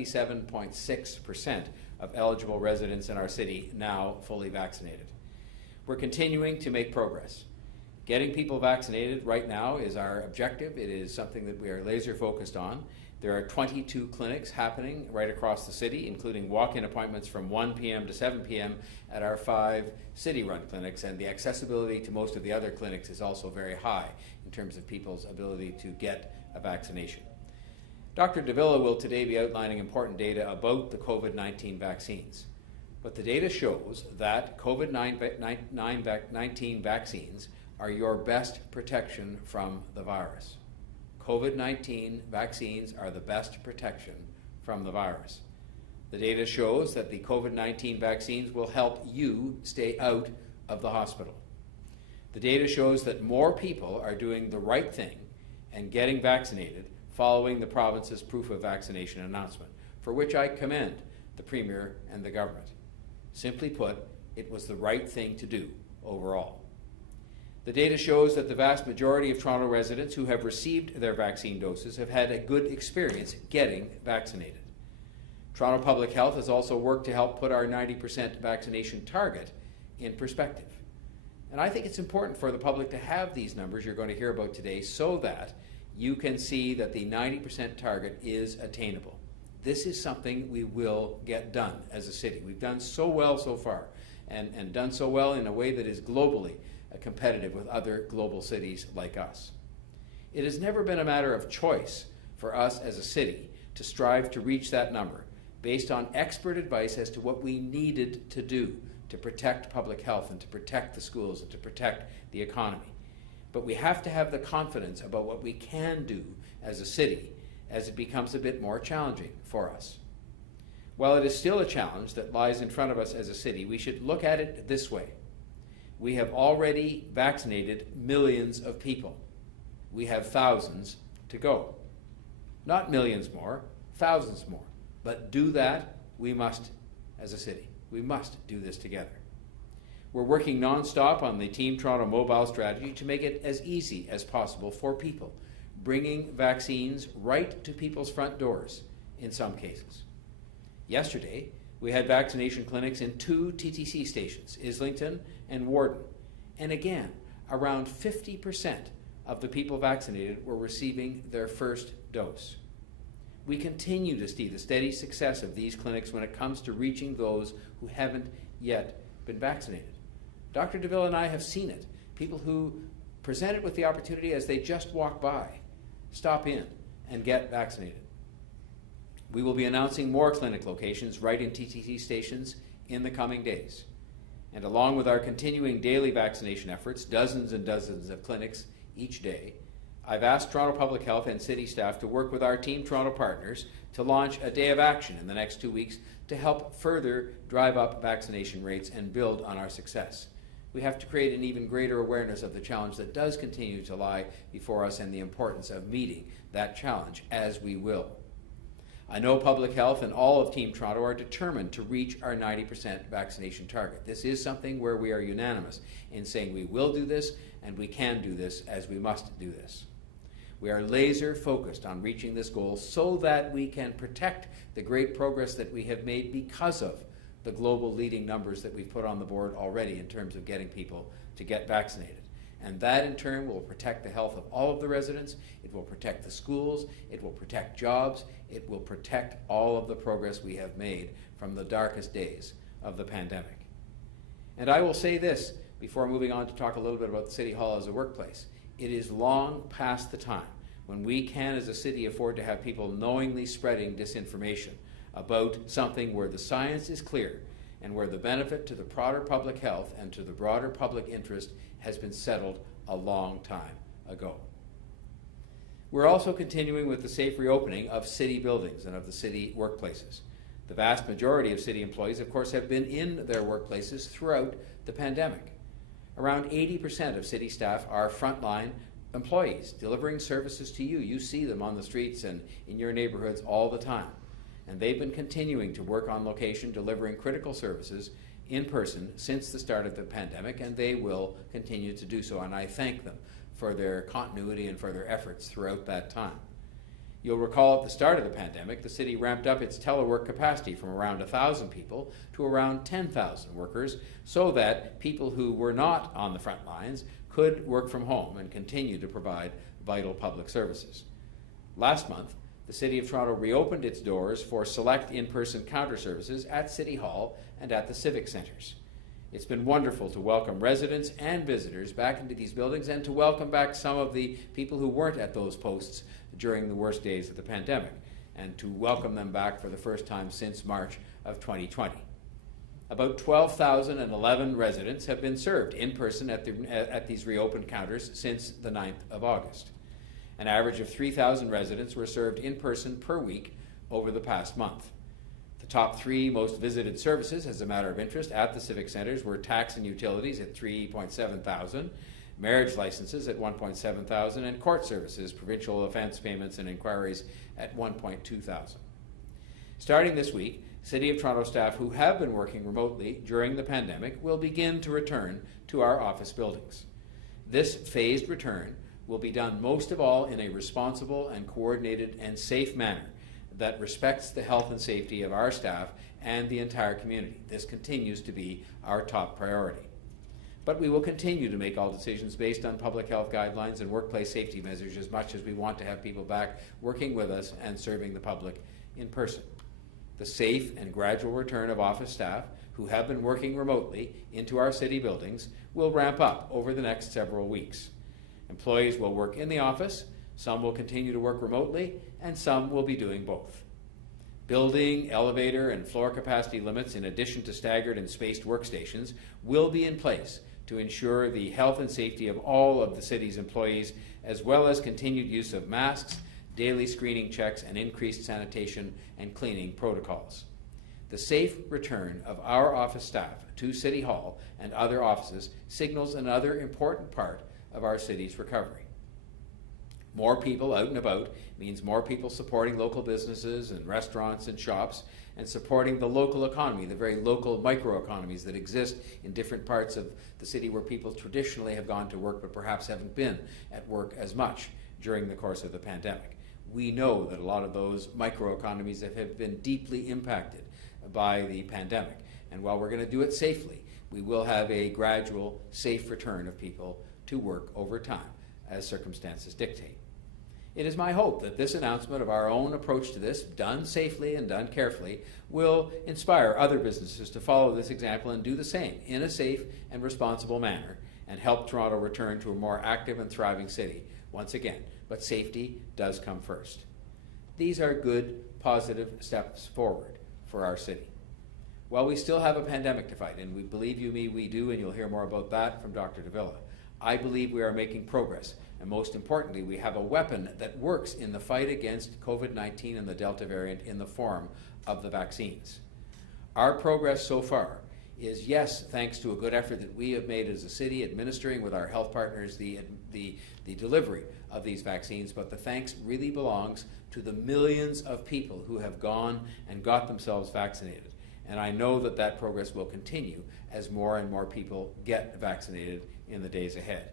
77.6% of eligible residents in our city now fully vaccinated. We're continuing to make progress. Getting people vaccinated right now is our objective. It is something that we are laser focused on. There are 22 clinics happening right across the city, including walk-in appointments from 1 p.m. to 7 p.m. at our 5 city-run clinics, and the accessibility to most of the other clinics is also very high in terms of people's ability to get a vaccination. Dr. Davila will today be outlining important data about the COVID-19 vaccines. But the data shows that COVID-19 vaccines are your best protection from the virus. COVID-19 vaccines are the best protection from the virus. The data shows that the COVID-19 vaccines will help you stay out of the hospital. The data shows that more people are doing the right thing and getting vaccinated following the province's proof of vaccination announcement, for which I commend the Premier and the government. Simply put, it was the right thing to do overall. The data shows that the vast majority of Toronto residents who have received their vaccine doses have had a good experience getting vaccinated. Toronto Public Health has also worked to help put our 90% vaccination target in perspective. And I think it's important for the public to have these numbers you're going to hear about today so that you can see that the 90% target is attainable. This is something we will get done as a city. We've done so well so far and done so well in a way that is globally competitive with other global cities like us. It has never been a matter of choice for us as a city to strive to reach that number based on expert advice as to what we needed to do to protect public health and to protect the schools and to protect the economy. But we have to have the confidence about what we can do as a city as it becomes a bit more challenging for us. While it is still a challenge that lies in front of us as a city, we should look at it this way. We have already vaccinated millions of people. We have thousands to go. Not millions more, thousands more. But do that, we must as a city. We must do this together. We're working non-stop on the Team Toronto mobile strategy to make it as easy as possible for people, bringing vaccines right to people's front doors in some cases. Yesterday, we had vaccination clinics in 2 TTC stations, Islington and Warden. And again, around 50% of the people vaccinated were receiving their first dose. We continue to see the steady success of these clinics when it comes to reaching those who haven't yet been vaccinated. Dr. Davila and I have seen it. People who presented with the opportunity as they just walk by, stop in and get vaccinated. We will be announcing more clinic locations right in TTC stations in the coming days. And along with our continuing daily vaccination efforts, dozens and dozens of clinics each day, I've asked Toronto Public Health and city staff to work with our Team Toronto partners to launch a day of action in the next 2 weeks to help further drive up vaccination rates and build on our success. We have to create an even greater awareness of the challenge that does continue to lie before us and the importance of meeting that challenge, as we will. I know Public Health and all of Team Toronto are determined to reach our 90% vaccination target. This is something where we are unanimous in saying we will do this and we can do this as we must do this. We are laser focused on reaching this goal so that we can protect the great progress that we have made because of the global leading numbers that we've put on the board already in terms of getting people to get vaccinated. And that in turn will protect the health of all of the residents, it will protect the schools, it will protect jobs, it will protect all of the progress we have made from the darkest days of the pandemic. And I will say this before moving on to talk a little bit about the City Hall as a workplace. It is long past the time when we can as a city afford to have people knowingly spreading disinformation about something where the science is clear and where the benefit to the broader public health and to the broader public interest has been settled a long time ago. We're also continuing with the safe reopening of city buildings and of the city workplaces. The vast majority of city employees, of course, have been in their workplaces throughout the pandemic. Around 80% of city staff are frontline employees delivering services to you. You see them on the streets and in your neighborhoods all the time. And they've been continuing to work on location, delivering critical services in person since the start of the pandemic, and they will continue to do so. And I thank them for their continuity and for their efforts throughout that time. You'll recall at the start of the pandemic, the city ramped up its telework capacity from around 1,000 people to around 10,000 workers so that people who were not on the front lines could work from home and continue to provide vital public services. Last month, the City of Toronto reopened its doors for select in-person counter services at City Hall and at the Civic Centres. It's been wonderful to welcome residents and visitors back into these buildings and to welcome back some of the people who weren't at those posts during the worst days of the pandemic, and to welcome them back for the first time since March of 2020. About 12,011 residents have been served in person at these reopened counters since the 9th of August. An average of 3,000 residents were served in person per week over the past month. The top 3 most visited services, as a matter of interest, at the Civic Centres were tax and utilities at 3.7 thousand, marriage licenses at 1.7 thousand, and court services, provincial offence payments and inquiries at 1.2 thousand. Starting this week, City of Toronto staff who have been working remotely during the pandemic will begin to return to our office buildings. This phased return will be done most of all in a responsible and coordinated and safe manner that respects the health and safety of our staff and the entire community. This continues to be our top priority. But we will continue to make all decisions based on public health guidelines and workplace safety measures as much as we want to have people back working with us and serving the public in person. The safe and gradual return of office staff who have been working remotely into our city buildings will ramp up over the next several weeks. Employees will work in the office, some will continue to work remotely, and some will be doing both. Building, elevator, and floor capacity limits, in addition to staggered and spaced workstations, will be in place to ensure the health and safety of all of the city's employees, as well as continued use of masks, daily screening checks, and increased sanitation and cleaning protocols. The safe return of our office staff to City Hall and other offices signals another important part of our city's recovery. More people out and about means more people supporting local businesses and restaurants and shops, and supporting the local economy, the very local microeconomies that exist in different parts of the city where people traditionally have gone to work but perhaps haven't been at work as much during the course of the pandemic. We know that a lot of those microeconomies have been deeply impacted by the pandemic, and while we're going to do it safely, we will have a gradual, safe return of people to work over time as circumstances dictate. It is my hope that this announcement of our own approach to this, done safely and done carefully, will inspire other businesses to follow this example and do the same in a safe and responsible manner, and help Toronto return to a more active and thriving city once again. But safety does come first. These are good, positive steps forward for our city. While we still have a pandemic to fight, and we believe you me, we do, and you'll hear more about that from Dr. Davila, I believe we are making progress. And most importantly, we have a weapon that works in the fight against COVID-19 and the Delta variant in the form of the vaccines. Our progress so far is, yes, thanks to a good effort that we have made as a city, administering with our health partners the delivery of these vaccines, but the thanks really belongs to the millions of people who have gone and got themselves vaccinated. And I know that that progress will continue as more and more people get vaccinated in the days ahead.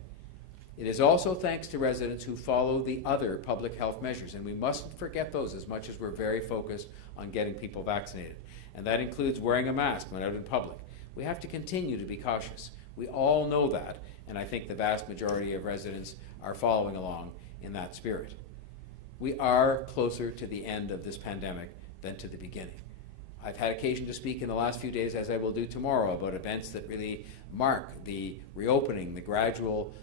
It is also thanks to residents who follow the other public health measures, and we mustn't forget those as much as we're very focused on getting people vaccinated. And that includes wearing a mask when out in public. We have to continue to be cautious. We all know that, and I think the vast majority of residents are following along in that spirit. We are closer to the end of this pandemic than to the beginning. I've had occasion to speak in the last few days, as I will do tomorrow, about events that really mark the reopening, the gradual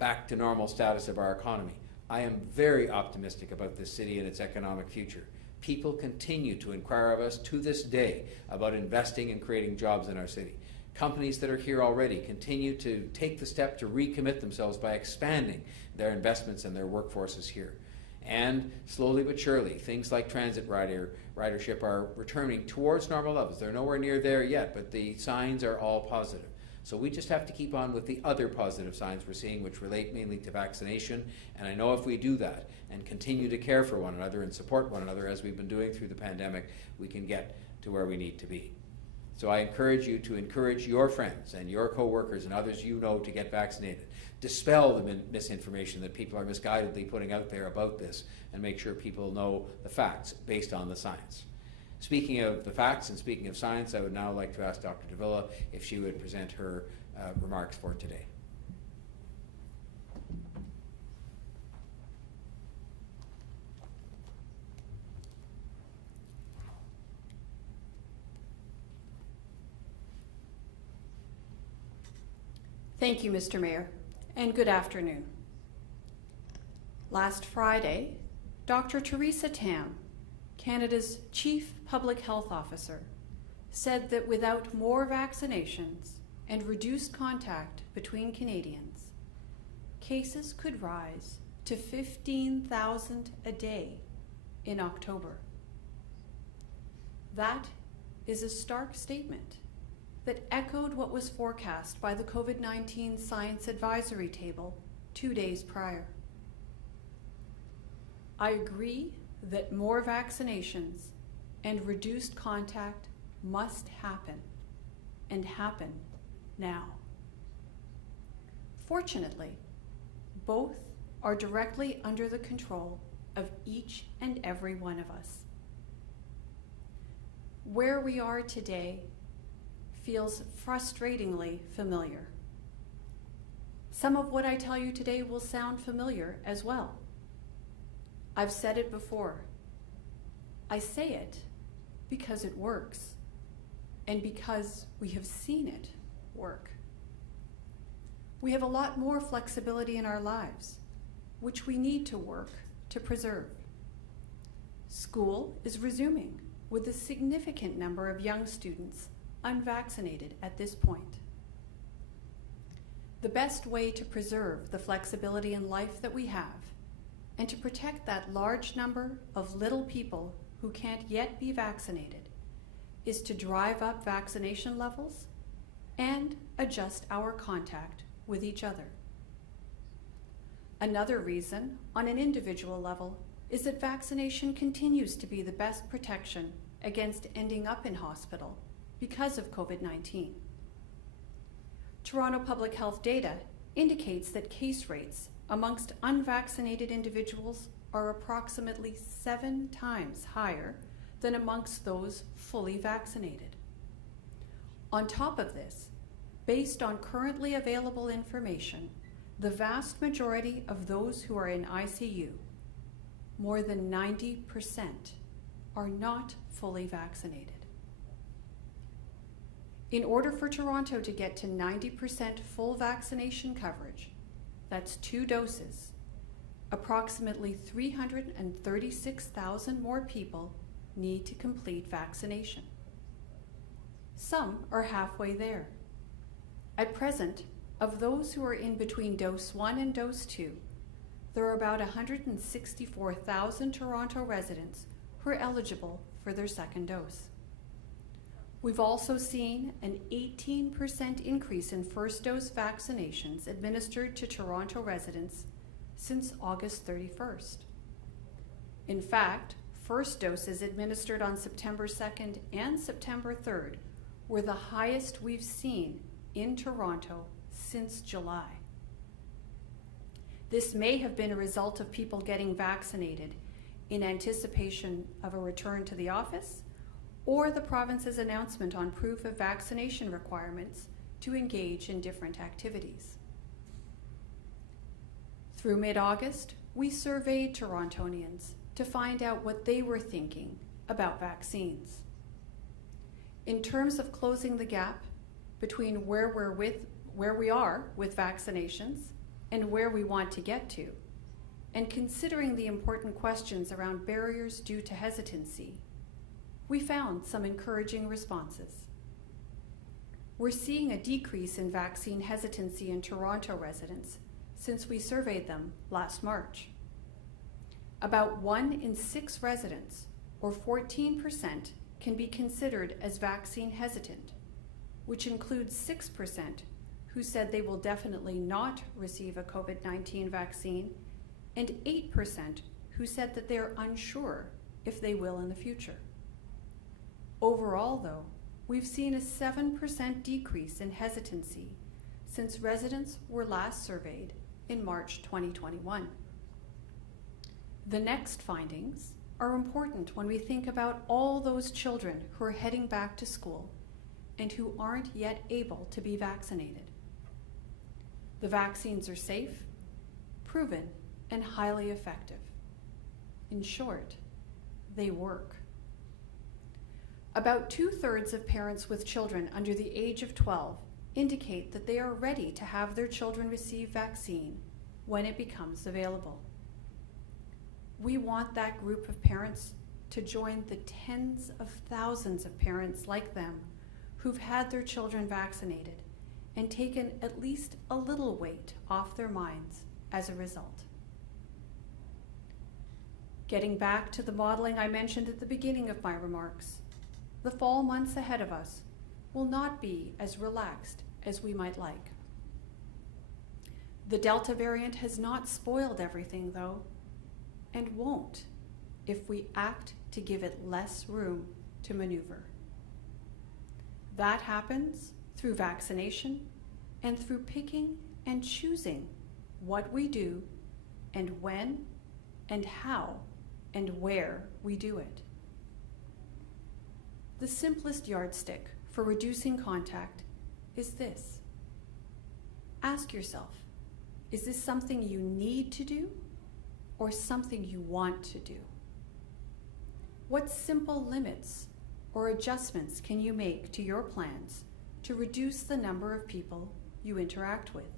back to normal status of our economy. I am very optimistic about this city and its economic future. People continue to inquire of us to this day about investing and creating jobs in our city. Companies that are here already continue to take the step to recommit themselves by expanding their investments and their workforces here. And slowly but surely, things like transit ridership are returning towards normal levels. They're nowhere near there yet, but the signs are all positive. So we just have to keep on with the other positive signs we're seeing, which relate mainly to vaccination. And I know if we do that and continue to care for one another and support one another as we've been doing through the pandemic, we can get to where we need to be. So I encourage you to encourage your friends and your coworkers and others you know to get vaccinated. Dispel the misinformation that people are misguidedly putting out there about this, and make sure people know the facts based on the science. Speaking of the facts and speaking of science, I would now like to ask Dr. Davila if she would present her remarks for today. Thank you, Mr. Mayor, and good afternoon. Last Friday, Dr. Theresa Tam, Canada's Chief Public Health Officer, said that without more vaccinations and reduced contact between Canadians, cases could rise to 15,000 a day in October. That is a stark statement that echoed what was forecast by the COVID-19 Science Advisory Table 2 days prior. I agree that more vaccinations and reduced contact must happen, and happen now. Fortunately, both are directly under the control of each and every one of us. Where we are today feels frustratingly familiar. Some of what I tell you today will sound familiar as well. I've said it before. I say it because it works, and because we have seen it work. We have a lot more flexibility in our lives, which we need to work to preserve. School is resuming with a significant number of young students unvaccinated at this point. The best way to preserve the flexibility in life that we have, and to protect that large number of little people who can't yet be vaccinated, is to drive up vaccination levels and adjust our contact with each other. Another reason, on an individual level, is that vaccination continues to be the best protection against ending up in hospital because of COVID-19. Toronto Public Health data indicates that case rates amongst unvaccinated individuals are approximately 7 times higher than amongst those fully vaccinated. On top of this, based on currently available information, the vast majority of those who are in ICU, more than 90%, are not fully vaccinated. In order for Toronto to get to 90% full vaccination coverage, that's 2 doses, approximately 336,000 more people need to complete vaccination. Some are halfway there. At present, of those who are in between dose 1 and dose 2, there are about 164,000 Toronto residents who are eligible for their second dose. We've also seen an 18% increase in first dose vaccinations administered to Toronto residents since August 31st. In fact, first doses administered on September 2nd and September 3rd were the highest we've seen in Toronto since July. This may have been a result of people getting vaccinated in anticipation of a return to the office, or the province's announcement on proof of vaccination requirements to engage in different activities. Through mid-August, we surveyed Torontonians to find out what they were thinking about vaccines. In terms of closing the gap between where we are with vaccinations and where we want to get to, and considering the important questions around barriers due to hesitancy, we found some encouraging responses. We're seeing a decrease in vaccine hesitancy in Toronto residents since we surveyed them last March. About 1 in 6 residents, or 14%, can be considered as vaccine hesitant, which includes 6% who said they will definitely not receive a COVID-19 vaccine, and 8% who said that they are unsure if they will in the future. Overall, though, we've seen a 7% decrease in hesitancy since residents were last surveyed in March 2021. The next findings are important when we think about all those children who are heading back to school and who aren't yet able to be vaccinated. The vaccines are safe, proven, and highly effective. In short, they work. About 2/3 of parents with children under the age of 12 indicate that they are ready to have their children receive vaccine when it becomes available. We want that group of parents to join the tens of thousands of parents like them who've had their children vaccinated and taken at least a little weight off their minds as a result. Getting back to the modeling I mentioned at the beginning of my remarks, the fall months ahead of us will not be as relaxed as we might like. The Delta variant has not spoiled everything, though, and won't if we act to give it less room to maneuver. That happens through vaccination and through picking and choosing what we do and when and how and where we do it. The simplest yardstick for reducing contact is this. Ask yourself, is this something you need to do or something you want to do? What simple limits or adjustments can you make to your plans to reduce the number of people you interact with?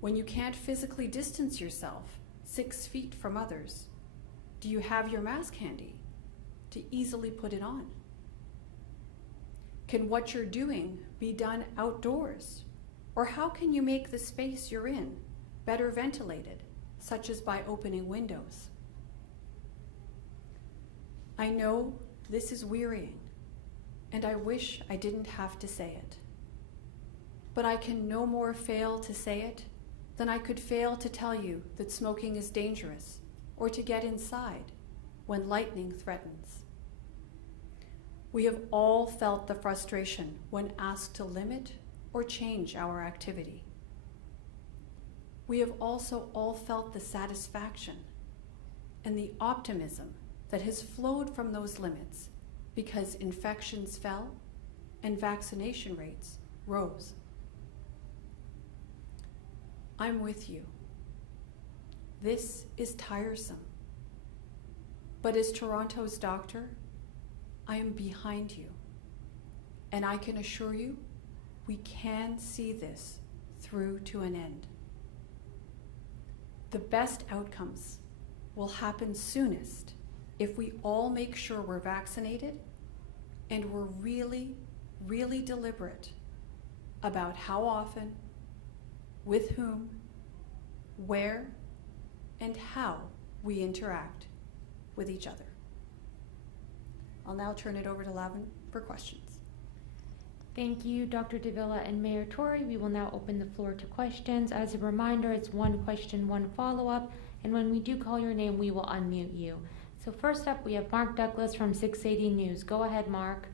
When you can't physically distance yourself 6 feet from others, do you have your mask handy to easily put it on? Can what you're doing be done outdoors? Or how can you make the space you're in better ventilated, such as by opening windows? I know this is wearying, and I wish I didn't have to say it. But I can no more fail to say it than I could fail to tell you that smoking is dangerous or to get inside when lightning threatens. We have all felt the frustration when asked to limit or change our activity. We have also all felt the satisfaction and the optimism that has flowed from those limits because infections fell and vaccination rates rose. I'm with you. This is tiresome. But as Toronto's doctor, I am behind you. And I can assure you, we can see this through to an end. The best outcomes will happen soonest if we all make sure we're vaccinated and we're really, really deliberate about how often, with whom, where, and how we interact with each other. I'll now turn it over to Lavin for questions. Thank you, Dr. Davila and Mayor Tory. We will now open the floor to questions. As a reminder, it's one question, one follow-up, and when we do call your name, we will unmute you. So first up, we have Mark Douglas from 680 News. Go ahead, Mark.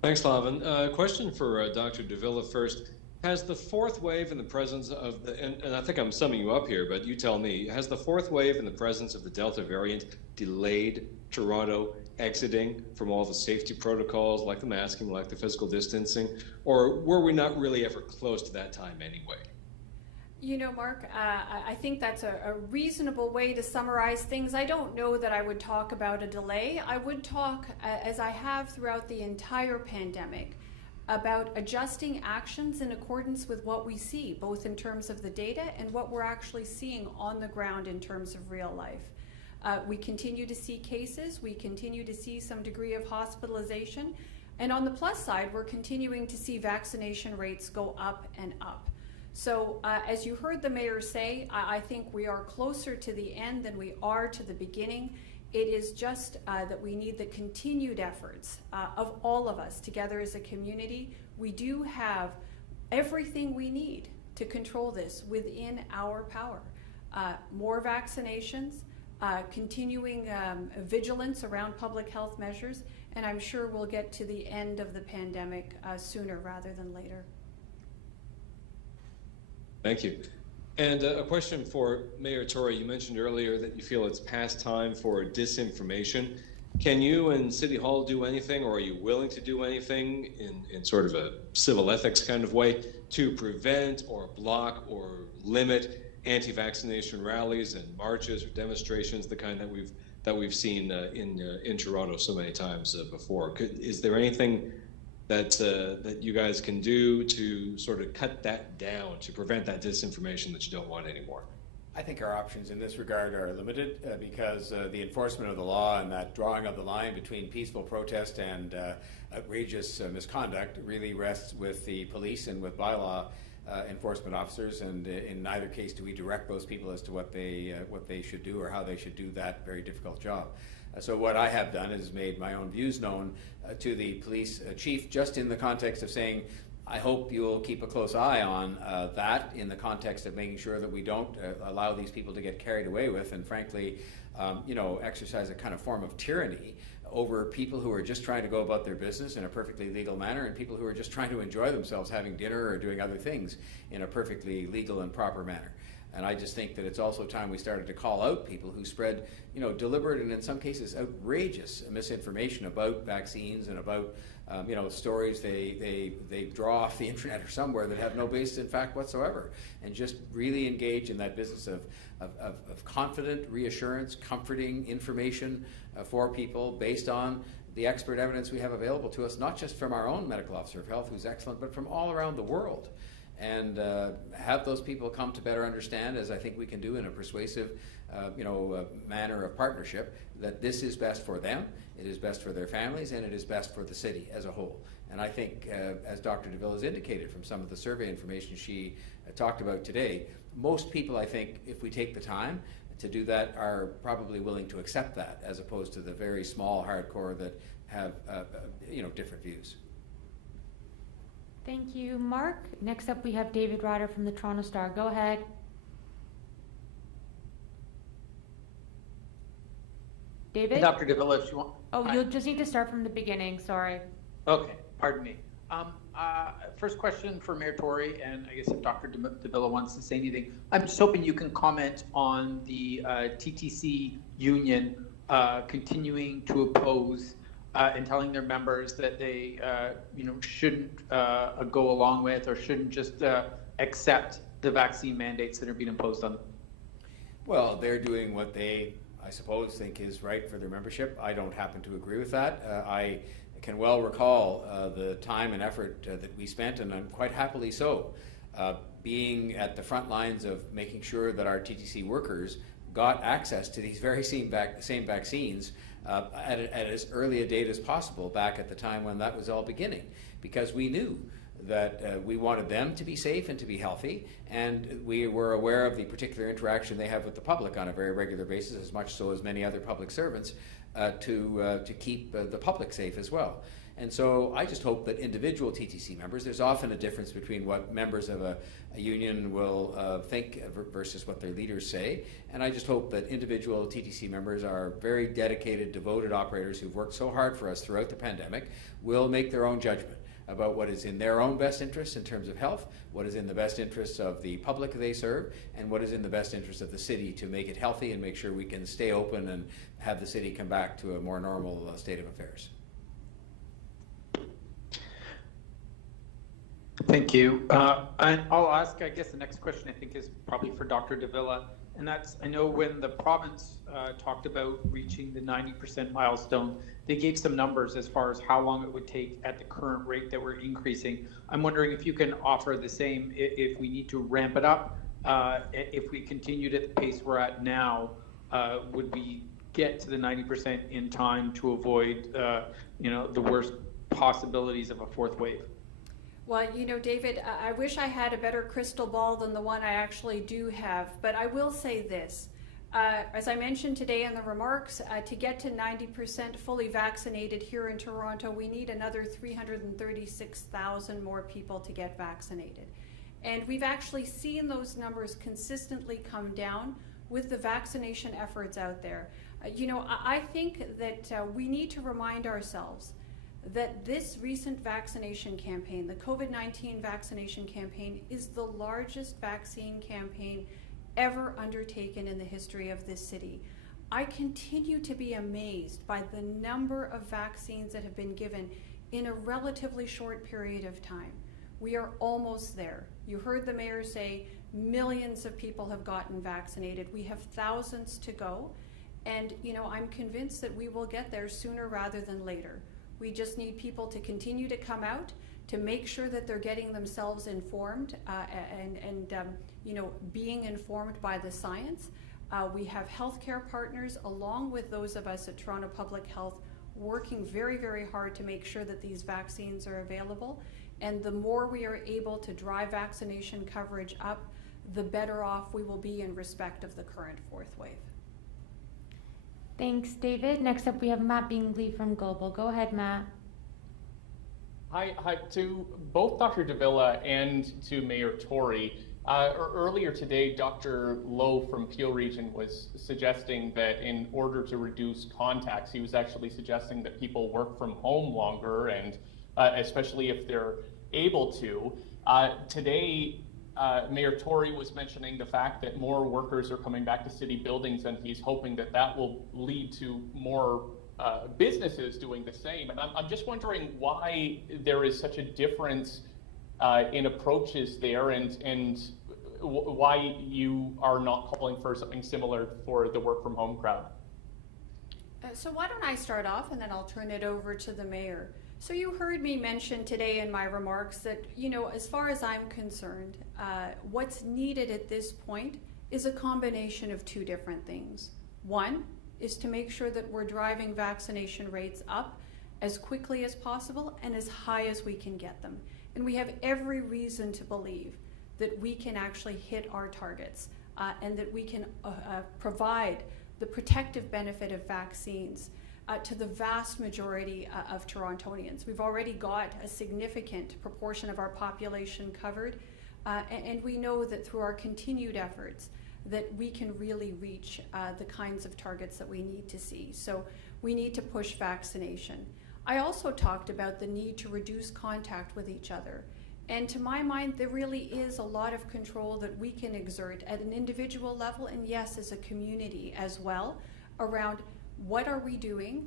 Thanks, Lavin. Question for Dr. Davila first. Has the fourth wave in the presence of the, and I think I'm summing you up here, but you tell me, has the fourth wave in the presence of the Delta variant delayed Toronto exiting from all the safety protocols like the masking, like the physical distancing, or were we not really ever close to that time anyway? You know, Mark, I think that's a reasonable way to summarize things. I don't know that I would talk about a delay. I would talk, as I have throughout the entire pandemic, about adjusting actions in accordance with what we see, both in terms of the data and what we're actually seeing on the ground in terms of real life. We continue to see cases, we continue to see some degree of hospitalization, and on the plus side, we're continuing to see vaccination rates go up and up. So as you heard the mayor say, I think we are closer to the end than we are to the beginning. It is just that we need the continued efforts of all of us together as a community. We do have everything we need to control this within our power. More vaccinations, continuing vigilance around public health measures, and I'm sure we'll get to the end of the pandemic sooner rather than later. Thank you. And a question for Mayor Tory. You mentioned earlier that you feel it's past time for disinformation. Can you and City Hall do anything, or are you willing to do anything in sort of a civil ethics kind of way to prevent or block or limit anti-vaccination rallies and marches or demonstrations, the kind that we've seen in Toronto so many times before? Is there anything that you guys can do to sort of cut that down, to prevent that disinformation that you don't want anymore? I think our options in this regard are limited because the enforcement of the law and that drawing of the line between peaceful protest and outrageous misconduct really rests with the police and with bylaw enforcement officers, and in neither case do we direct those people as to what they should do or how they should do that very difficult job. So what I have done is made my own views known to the police chief, just in the context of saying, I hope you'll keep a close eye on that in the context of making sure that we don't allow these people to get carried away with and frankly, exercise a kind of form of tyranny over people who are just trying to go about their business in a perfectly legal manner and people who are just trying to enjoy themselves having dinner or doing other things in a perfectly legal and proper manner. And I just think that it's also time we started to call out people who spread, deliberate and in some cases outrageous misinformation about vaccines and about, stories they draw off the internet or somewhere that have no basis in fact whatsoever, and just really engage in that business of confident reassurance, comforting information for people based on the expert evidence we have available to us, not just from our own medical officer of health, who's excellent, but from all around the world. And have those people come to better understand, as I think we can do in a persuasive, manner of partnership, that this is best for them, it is best for their families, and it is best for the city as a whole. And I think, as Dr. Davila has indicated from some of the survey information she talked about today, most people, I think, if we take the time to do that, are probably willing to accept that, as opposed to the very small hardcore that have, different views. Thank you, Mark. Next up, we have David Ryder from the Toronto Star. Go ahead. David? Dr. Davila, if you want. Oh, you'll just need to start from the beginning. Sorry. Okay, pardon me. First question for Mayor Tory, and I guess if Dr. Davila wants to say anything, I'm just hoping you can comment on the TTC union continuing to oppose and telling their members that they, shouldn't go along with or shouldn't just accept the vaccine mandates that are being imposed on them. Well, they're doing what they, I suppose, think is right for their membership. I don't happen to agree with that. I can well recall the time and effort that we spent, and I'm quite happily so, being at the front lines of making sure that our TTC workers got access to these very same vaccines at as early a date as possible back at the time when that was all beginning, because we knew that we wanted them to be safe and to be healthy, and we were aware of the particular interaction they have with the public on a very regular basis, as much so as many other public servants, to keep the public safe as well. And so I just hope that individual TTC members, there's often a difference between what members of a union will think versus what their leaders say, and I just hope that individual TTC members are very dedicated, devoted operators who've worked so hard for us throughout the pandemic, will make their own judgment about what is in their own best interests in terms of health, what is in the best interests of the public they serve, and what is in the best interest of the city to make it healthy and make sure we can stay open and have the city come back to a more normal state of affairs. Thank you. And I'll ask, I guess the next question I think is probably for Dr. Davila, and that's, I know when the province talked about reaching the 90% milestone, they gave some numbers as far as how long it would take at the current rate that we're increasing. I'm wondering if you can offer the same, if we need to ramp it up, if we continued at the pace we're at now, would we get to the 90% in time to avoid, the worst possibilities of a fourth wave? Well, David, I wish I had a better crystal ball than the one I actually do have, but I will say this. As I mentioned today in the remarks, to get to 90% fully vaccinated here in Toronto, we need another 336,000 more people to get vaccinated. And we've actually seen those numbers consistently come down with the vaccination efforts out there. I think that we need to remind ourselves that this recent vaccination campaign, the COVID-19 vaccination campaign, is the largest vaccine campaign ever undertaken in the history of this city. I continue to be amazed by the number of vaccines that have been given in a relatively short period of time. We are almost there. You heard the mayor say millions of people have gotten vaccinated. We have thousands to go. And, I'm convinced that we will get there sooner rather than later. We just need people to continue to come out, to make sure that they're getting themselves informed and being informed by the science. We have healthcare partners, along with those of us at Toronto Public Health, working very, very hard to make sure that these vaccines are available. And the more we are able to drive vaccination coverage up, the better off we will be in respect of the current fourth wave. Thanks, David. Next up, we have Matt Bingley from Global. Go ahead, Matt. Hi, to both Dr. Davila and to Mayor Tory. Earlier today, Dr. Lowe from Peel Region was suggesting that in order to reduce contacts, he was actually suggesting that people work from home longer, and especially if they're able to. Today, Mayor Tory was mentioning the fact that more workers are coming back to city buildings, and he's hoping that that will lead to more businesses doing the same. And I'm just wondering why there is such a difference in approaches there, and why you are not calling for something similar for the work from home crowd. So why don't I start off, and then I'll turn it over to the mayor. So you heard me mention today in my remarks that, as far as I'm concerned, what's needed at this point is a combination of two different things. One is to make sure that we're driving vaccination rates up as quickly as possible and as high as we can get them. And we have every reason to believe that we can actually hit our targets and that we can provide the protective benefit of vaccines to the vast majority of Torontonians. We've already got a significant proportion of our population covered, and we know that through our continued efforts that we can really reach the kinds of targets that we need to see. So we need to push vaccination. I also talked about the need to reduce contact with each other. And to my mind, there really is a lot of control that we can exert at an individual level, and yes, as a community as well, around what are we doing,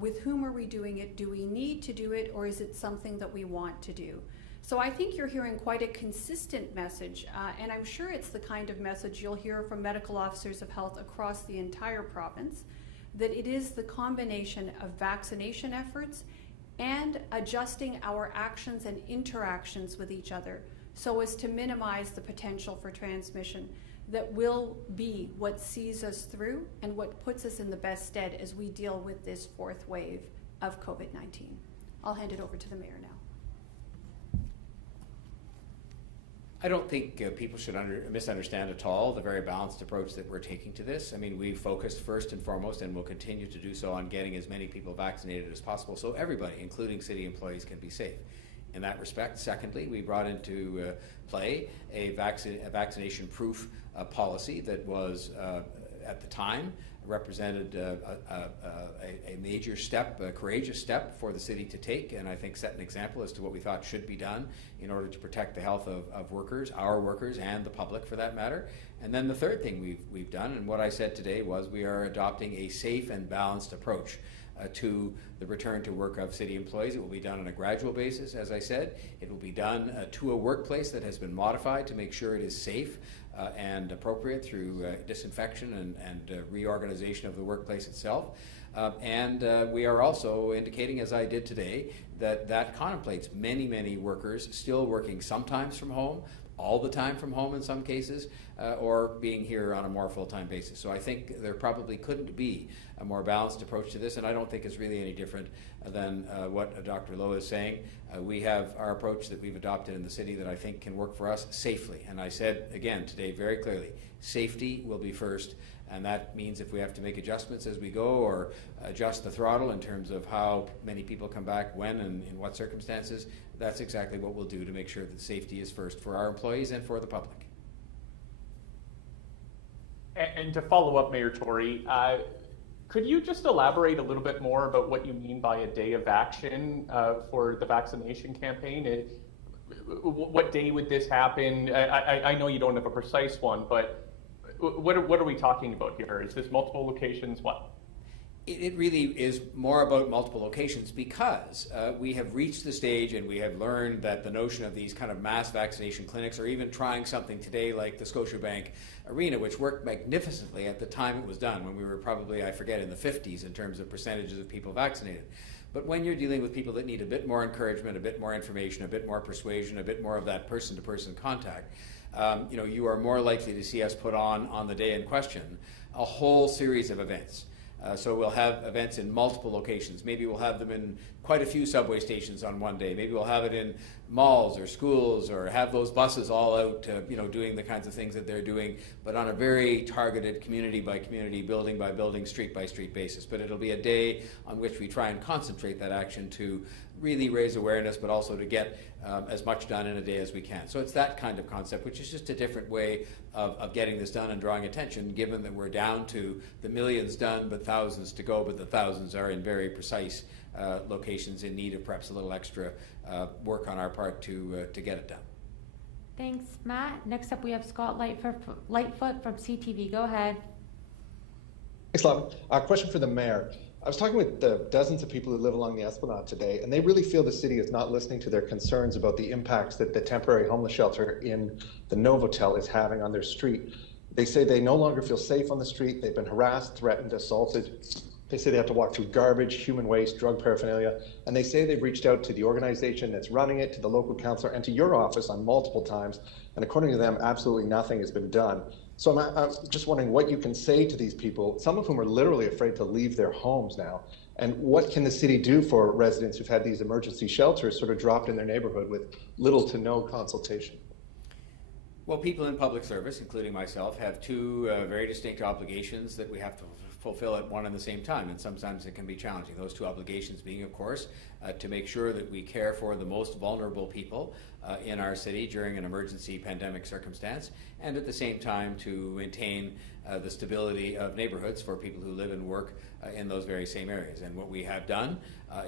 with whom are we doing it, do we need to do it, or is it something that we want to do? So I think you're hearing quite a consistent message, and I'm sure it's the kind of message you'll hear from medical officers of health across the entire province, that it is the combination of vaccination efforts and adjusting our actions and interactions with each other so as to minimize the potential for transmission that will be what sees us through and what puts us in the best stead as we deal with this fourth wave of COVID-19. I'll hand it over to the mayor now. I don't think people should misunderstand at all the very balanced approach that we're taking to this. I mean, we focused first and foremost, and will continue to do so, on getting as many people vaccinated as possible so everybody, including city employees, can be safe. In that respect, secondly, we brought into play a vaccination proof policy that was, at the time, represented a major step, a courageous step for the city to take, and I think set an example as to what we thought should be done in order to protect the health of workers, our workers, and the public for that matter. And then the third thing we've done, and what I said today, was we are adopting a safe and balanced approach to the return to work of city employees. It will be done on a gradual basis, as I said. It will be done to a workplace that has been modified to make sure it is safe and appropriate through disinfection and reorganization of the workplace itself. And we are also indicating, as I did today, that contemplates many, many workers still working sometimes from home, all the time from home in some cases, or being here on a more full-time basis. So I think there probably couldn't be a more balanced approach to this, and I don't think it's really any different than what Dr. Lowe is saying. We have our approach that we've adopted in the city that I think can work for us safely. And I said again today very clearly, safety will be first, and that means if we have to make adjustments as we go or adjust the throttle in terms of how many people come back, when and in what circumstances, that's exactly what we'll do to make sure that safety is first for our employees and for the public. And to follow up, Mayor Tory, could you just elaborate a little bit more about what you mean by a day of action for the vaccination campaign? What day would this happen? I know you don't have a precise one, but what are we talking about here? Is this multiple locations? What? It really is more about multiple locations because we have reached the stage and we have learned that the notion of these kind of mass vaccination clinics, or even trying something today like the Scotiabank Arena, which worked magnificently at the time it was done, when we were probably, I forget, in the 50s in terms of percentages of people vaccinated. But when you're dealing with people that need a bit more encouragement, a bit more information, a bit more persuasion, a bit more of that person-to-person contact, you are more likely to see us put on the day in question, a whole series of events. So we'll have events in multiple locations. Maybe we'll have them in quite a few subway stations on one day. Maybe we'll have it in malls or schools, or have those buses all out, doing the kinds of things that they're doing, but on a very targeted community by community, building by building, street by street basis. But it'll be a day on which we try and concentrate that action to really raise awareness, but also to get as much done in a day as we can. So it's that kind of concept, which is just a different way of getting this done and drawing attention, given that we're down to the millions done, but thousands to go, but the thousands are in very precise locations in need of perhaps a little extra work on our part to get it done. Thanks, Matt. Next up, we have Scott Lightfoot from CTV. Go ahead. Thanks, Lavin. A question for the mayor. I was talking with the dozens of people who live along the Esplanade today, and they really feel the city is not listening to their concerns about the impacts that the temporary homeless shelter in the Novotel is having on their street. They say they no longer feel safe on the street. They've been harassed, threatened, assaulted. They say they have to walk through garbage, human waste, drug paraphernalia, and they say they've reached out to the organization that's running it, to the local councillor, and to your office on multiple times, and according to them, absolutely nothing has been done. So I'm just wondering what you can say to these people, some of whom are literally afraid to leave their homes now, and what can the city do for residents who've had these emergency shelters sort of dropped in their neighborhood with little to no consultation? Well, people in public service, including myself, have two very distinct obligations that we have to fulfill at one and the same time, and sometimes it can be challenging. Those two obligations being, of course, to make sure that we care for the most vulnerable people in our city during an emergency pandemic circumstance, and at the same time to maintain the stability of neighborhoods for people who live and work in those very same areas. And what we have done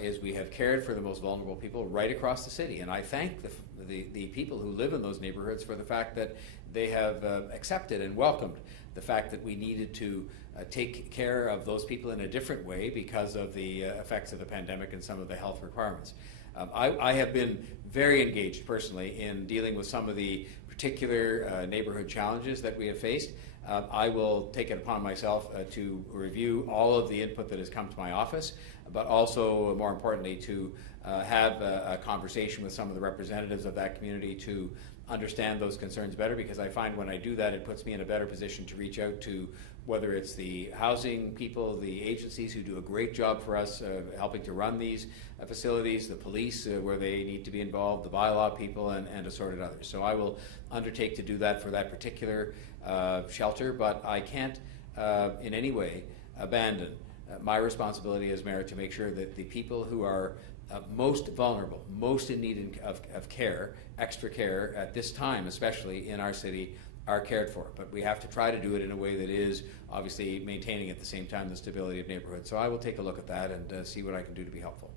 is we have cared for the most vulnerable people right across the city, and I thank the people who live in those neighborhoods for the fact that they have accepted and welcomed the fact that we needed to take care of those people in a different way because of the effects of the pandemic and some of the health requirements. I have been very engaged personally in dealing with some of the particular neighborhood challenges that we have faced. I will take it upon myself to review all of the input that has come to my office, but also, more importantly, to have a conversation with some of the representatives of that community to understand those concerns better, because I find when I do that, it puts me in a better position to reach out to whether it's the housing people, the agencies who do a great job for us helping to run these facilities, the police where they need to be involved, the bylaw people, and assorted others. So I will undertake to do that for that particular shelter, but I can't in any way abandon my responsibility as mayor to make sure that the people who are most vulnerable, most in need of care, extra care at this time, especially in our city, are cared for. But we have to try to do it in a way that is obviously maintaining at the same time the stability of neighborhoods. So I will take a look at that and see what I can do to be helpful.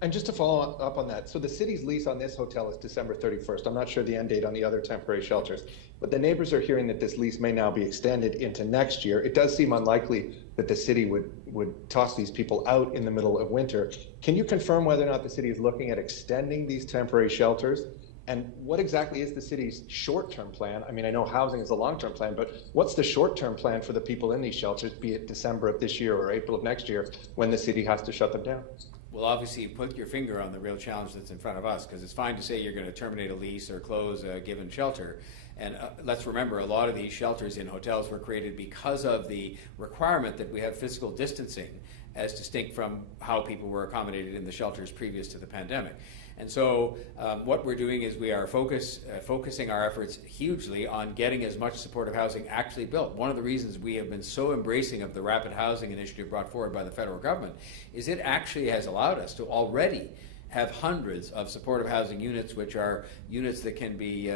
And just to follow up on that, so the city's lease on this hotel is December 31st. I'm not sure the end date on the other temporary shelters, but the neighbors are hearing that this lease may now be extended into next year. It does seem unlikely that the city would toss these people out in the middle of winter. Can you confirm whether or not the city is looking at extending these temporary shelters? And what exactly is the city's short-term plan? I mean, I know housing is a long-term plan, but what's the short-term plan for the people in these shelters, be it December of this year or April of next year, when the city has to shut them down? Well, obviously, you put your finger on the real challenge that's in front of us, because it's fine to say you're going to terminate a lease or close a given shelter. And let's remember, a lot of these shelters in hotels were created because of the requirement that we have physical distancing as distinct from how people were accommodated in the shelters previous to the pandemic. And so what we're doing is we are focusing our efforts hugely on getting as much supportive housing actually built. One of the reasons we have been so embracing of the rapid housing initiative brought forward by the federal government is it actually has allowed us to already have hundreds of supportive housing units, which are units that can be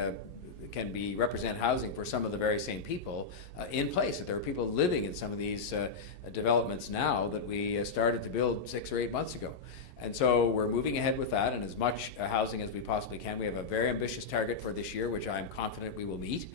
can be represent housing for some of the very same people in place. That there are people living in some of these developments now that we started to build 6 or 8 months ago. And so we're moving ahead with that and as much housing as we possibly can. We have a very ambitious target for this year, which I'm confident we will meet.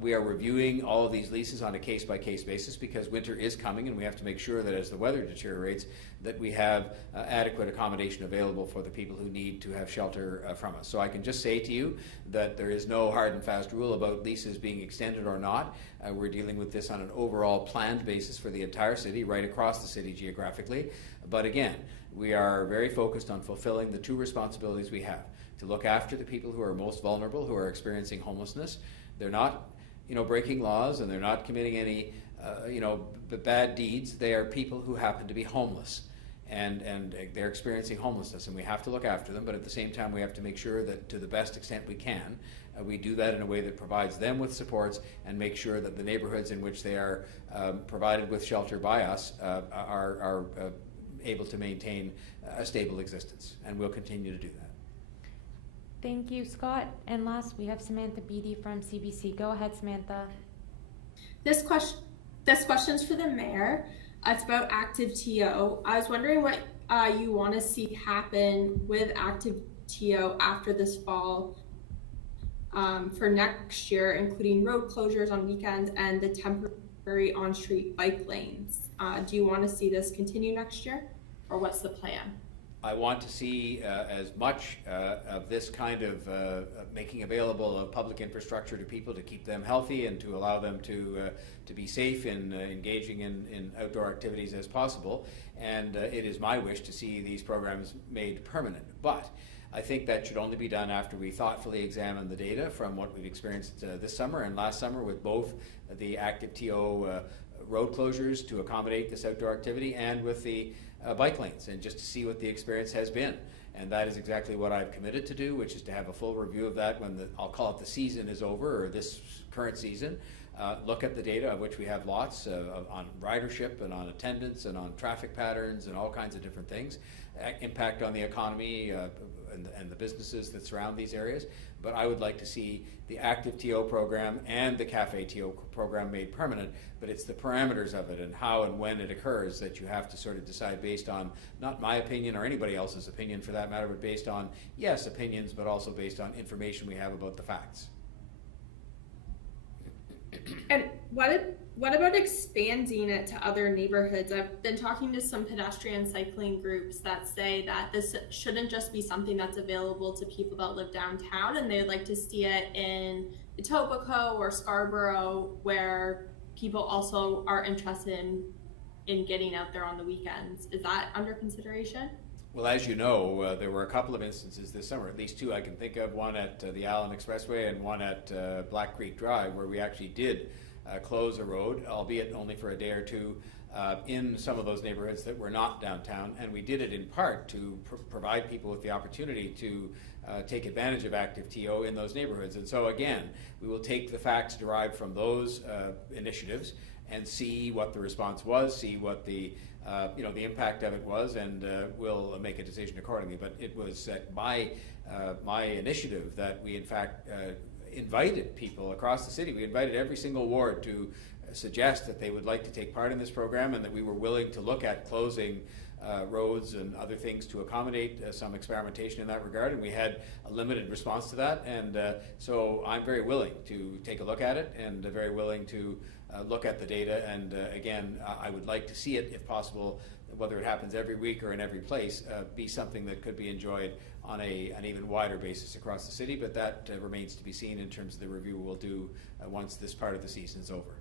We are reviewing all of these leases on a case-by-case basis because winter is coming and we have to make sure that as the weather deteriorates that we have adequate accommodation available for the people who need to have shelter from us. So I can just say to you that there is no hard and fast rule about leases being extended or not. We're dealing with this on an overall planned basis for the entire city, right across the city geographically. But again, we are very focused on fulfilling the 2 responsibilities we have: to look after the people who are most vulnerable, who are experiencing homelessness. They're not, breaking laws and they're not committing any, bad deeds. They are people who happen to be homeless, and they're experiencing homelessness, and we have to look after them. But at the same time, we have to make sure that, to the best extent we can, we do that in a way that provides them with supports and make sure that the neighborhoods in which they are provided with shelter by us are able to maintain a stable existence, and we'll continue to do that. Thank you, Scott. And last, we have Samantha Beatty from CBC. Go ahead, Samantha. This question's for the mayor. It's about ActiveTO. I was wondering what you want to see happen with ActiveTO after this fall for next year, including road closures on weekends and the temporary on-street bike lanes. Do you want to see this continue next year, or what's the plan? I want to see as much of this kind of making available of public infrastructure to people to keep them healthy and to allow them to be safe in engaging in outdoor activities as possible. And it is my wish to see these programs made permanent. But I think that should only be done after we thoughtfully examine the data from what we've experienced this summer and last summer with both the ActiveTO road closures to accommodate this outdoor activity and with the bike lanes, and just to see what the experience has been. And that is exactly what I've committed to do, which is to have a full review of that when I'll call it the season is over, or this current season. Look at the data, of which we have lots on ridership and on attendance and on traffic patterns and all kinds of different things, impact on the economy and the businesses that surround these areas. But I would like to see the ActiveTO program and the CafeTO program made permanent, but it's the parameters of it and how and when it occurs that you have to sort of decide based on not my opinion or anybody else's opinion for that matter, but based on, yes, opinions, but also based on information we have about the facts. And what about expanding it to other neighborhoods? I've been talking to some pedestrian cycling groups that say that this shouldn't just be something that's available to people that live downtown, and they'd like to see it in Etobicoke or Scarborough, where people also are interested in getting out there on the weekends. Is that under consideration? Well, as you know, there were a couple of instances this summer, at least 2 I can think of, one at the Allen Expressway and one at Black Creek Drive, where we actually did close a road, albeit only for a day or 2, in some of those neighborhoods that were not downtown. And we did it in part to provide people with the opportunity to take advantage of ActiveTO in those neighborhoods. And so again, we will take the facts derived from those initiatives and see what the response was, see what the the impact of it was, and we'll make a decision accordingly. But it was at my initiative that we in fact invited people across the city. We invited every single ward to suggest that they would like to take part in this program, and that we were willing to look at closing roads and other things to accommodate some experimentation in that regard. And we had a limited response to that, and so I'm very willing to take a look at it, and very willing to look at the data. And again, I would like to see it, if possible, whether it happens every week or in every place, be something that could be enjoyed on an even wider basis across the city. But that remains to be seen in terms of the review we'll do once this part of the season is over.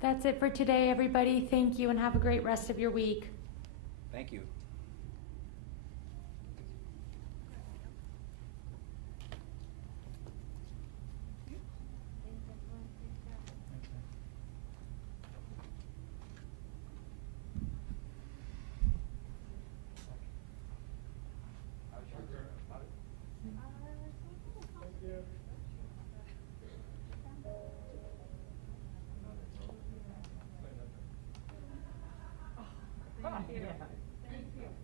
That's it for today, everybody. Thank you and have a great rest of your week. Thank you. Yeah.